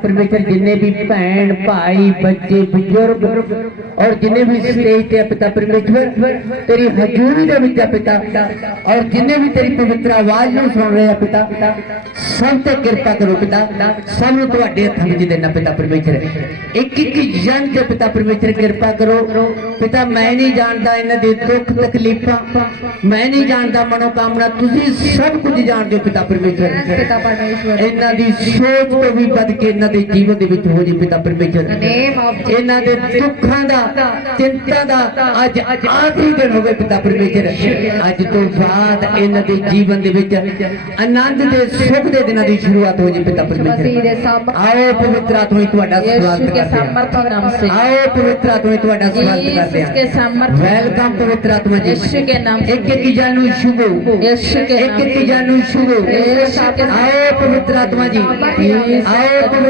پرمیشر جنہیں بھی بچے بجور اور جنوبر تیری پتا اور پوترے کرپا کرو پتا پتا پرمشر ایک ایک جن کے پتا پرمیشر کرپا کرو پتا میں جانتا یہاں دے دکھ تکلیفہ میں جانتا کامنا تجھے سب کچھ جانج پتا پرمیشور یہاں کی سوچ تو بھی بد کے جیون پیتا پرمیچر چنتا دن ہو گئے آؤ پوتر آؤ پوترا تو آؤ پوتر آتما جی آؤ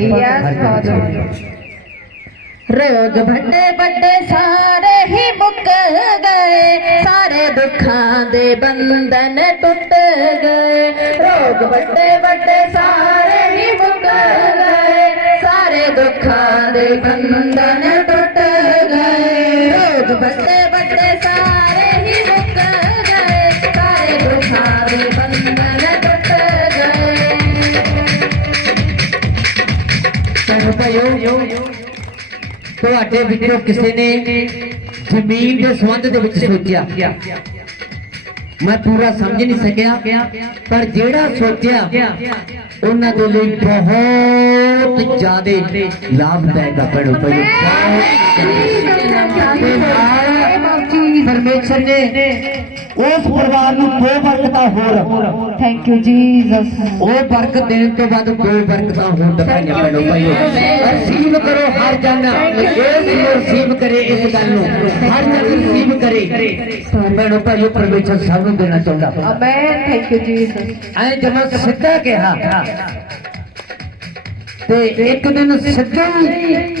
روز بڑے بڑے سارے ہی بگ گئے سارے دکھاں بند نئے روگ بڑے بڑے سارے ہی بگ گئے سارے دکھاں بندن ٹوٹ گئے روز بڑے میں پورا سمجھ نہیں سکیا پر جا سوچیا بہت زیادہ لاپدور نے ਉਸ ਪਰਿਵਾਰ ਨੂੰ ਕੋਈ ਬਰਕਤਾਂ ਹੋਰ ਥੈਂਕ ਯੂ ਜੀਸਸ ਉਹ ਬਰਕਤ ਦੇਣ ਤੋਂ ਬਾਅਦ ਕੋਈ ਬਰਕਤਾਂ ਹੋਰ ਦਿਖਾਈਆਂ ਮੈਨੂੰ ਭਾਈਓ ਅਰਸ਼ੀਬ ਕਰੋ ਹਰ ਜਨ ਇਸ ਮਰਸ਼ੀਬ ਕਰੇ ਇਸ ਗੱਲ ਨੂੰ ਹਰ ਜਨ ਮਰਸ਼ੀਬ ਕਰੇ ਮੈਨੂੰ ਭਾਈਓ ਪਰਮੇਸ਼ਰ ਸਭ ਨੂੰ ਦੇਣਾ ਚਾਹੁੰਦਾ ਅਮੈਨ ਥੈਂਕ ਯੂ ਜੀਸਸ ਐ ਜਮਾ ਸਿੱਧਾ ਕਿਹਾ ਤੇ ਇੱਕ ਦਿਨ ਸਿੱਧੂ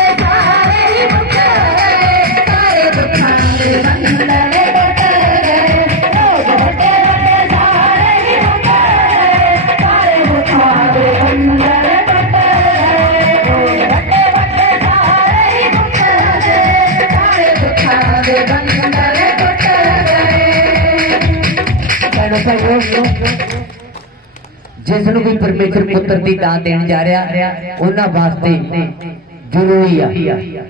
جس بھی پرمیشور پتر دی دان تھان جا رہا ہے انہوں واسطے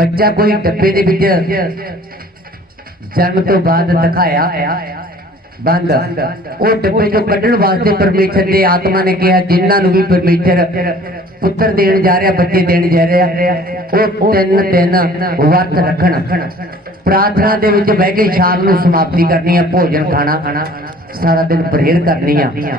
بچہ کوئی ڈبے کے جنم تو بعد دکھایا ਬੰਦ ਉਹ ਟੱਪੇ ਜੋ ਕੱਢਣ ਵਾਸਤੇ ਪਰਮੇਸ਼ਰ ਦੇ ਆਤਮਾ ਨੇ ਕਿਹਾ ਜਿਨ੍ਹਾਂ ਨੂੰ ਵੀ ਪਰਮੇਸ਼ਰ ਪੁੱਤਰ ਦੇਣ ਜਾ ਰਿਹਾ ਬੱਚੇ ਦੇਣ ਜਾ ਰਿਹਾ ਉਹ ਤਿੰਨ ਦਿਨ ਵਰਤ ਰੱਖਣ ਪ੍ਰਾਰਥਨਾ ਦੇ ਵਿੱਚ ਬਹਿ ਕੇ ਸ਼ਾਮ ਨੂੰ ਸਮਾਪਤੀ ਕਰਨੀ ਹੈ ਭੋਜਨ ਖਾਣਾ ਸਾਰਾ ਦਿਨ ਪ੍ਰੇਰ ਕਰਨੀ ਆ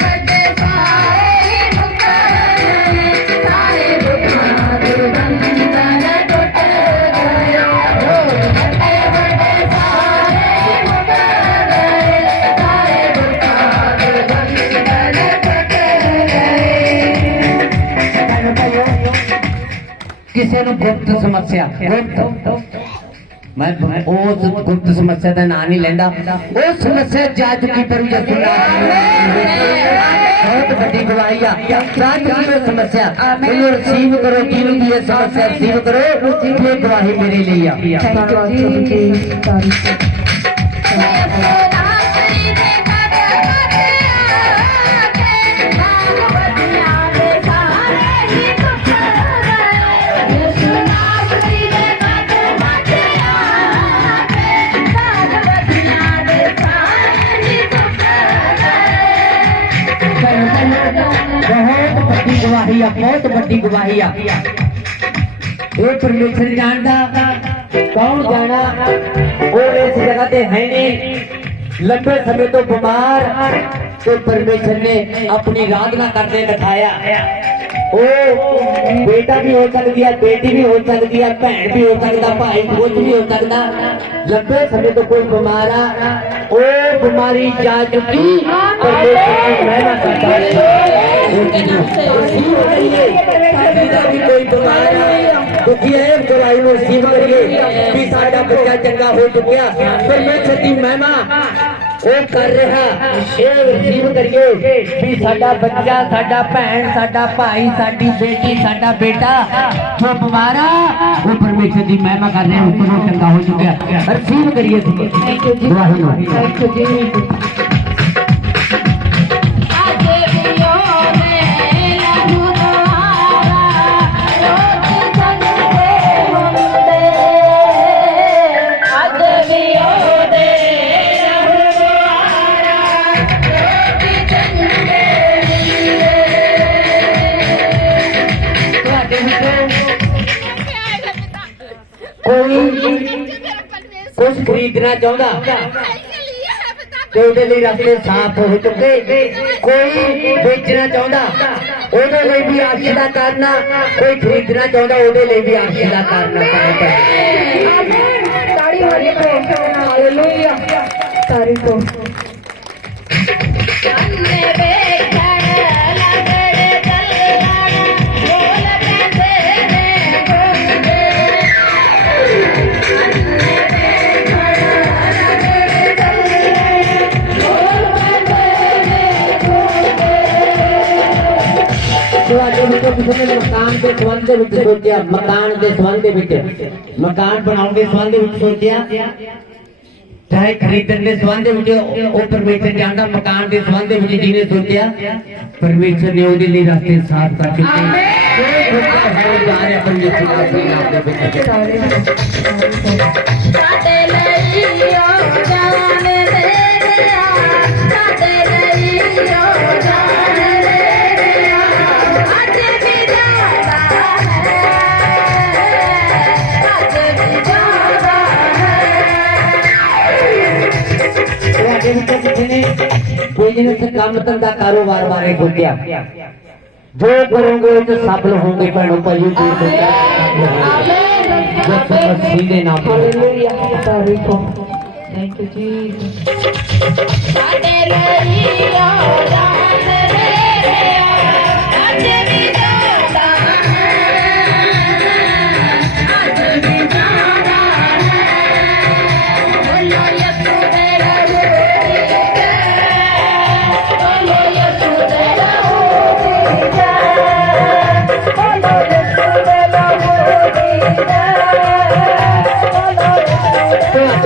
کسی نے سمسیا سمسیا سمسیا میں جج کی بہت بڑی گواہی گواہی میرے لیے بواہیا, بہت گواہی آدھنا کرتے بٹا بیٹا بھی ہو سکتا بیٹی بھی ہو سکتی ہے لمبے کو کوئی بمار آ چکی پرمیشر کی مہما کر رہے ہیں چنگا ہو چکا رسیو کریے thank you G thank you جی صاف ہو چکے چاہتا وہ بھی آشدہ کرنا کوئی خریدنا چاہتا وہ بھی آش کا کرنا چاہے خریدنے مکان جنہیں سوچا پرمیشر نے جنہیں سے کام تندہ کارو بار بار ایک گھنگیا جو کریں گے تو ساپ لو ہوں گے پہنو پہ یہ جو کریں گے جب سے بس ہی دینا پہنے ہاں دے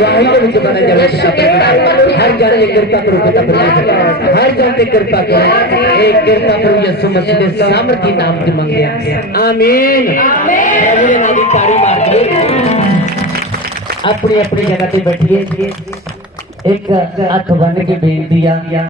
سلام کی نام تاریخی اپنی اپنی جگہ ہاتھ بن کے دیا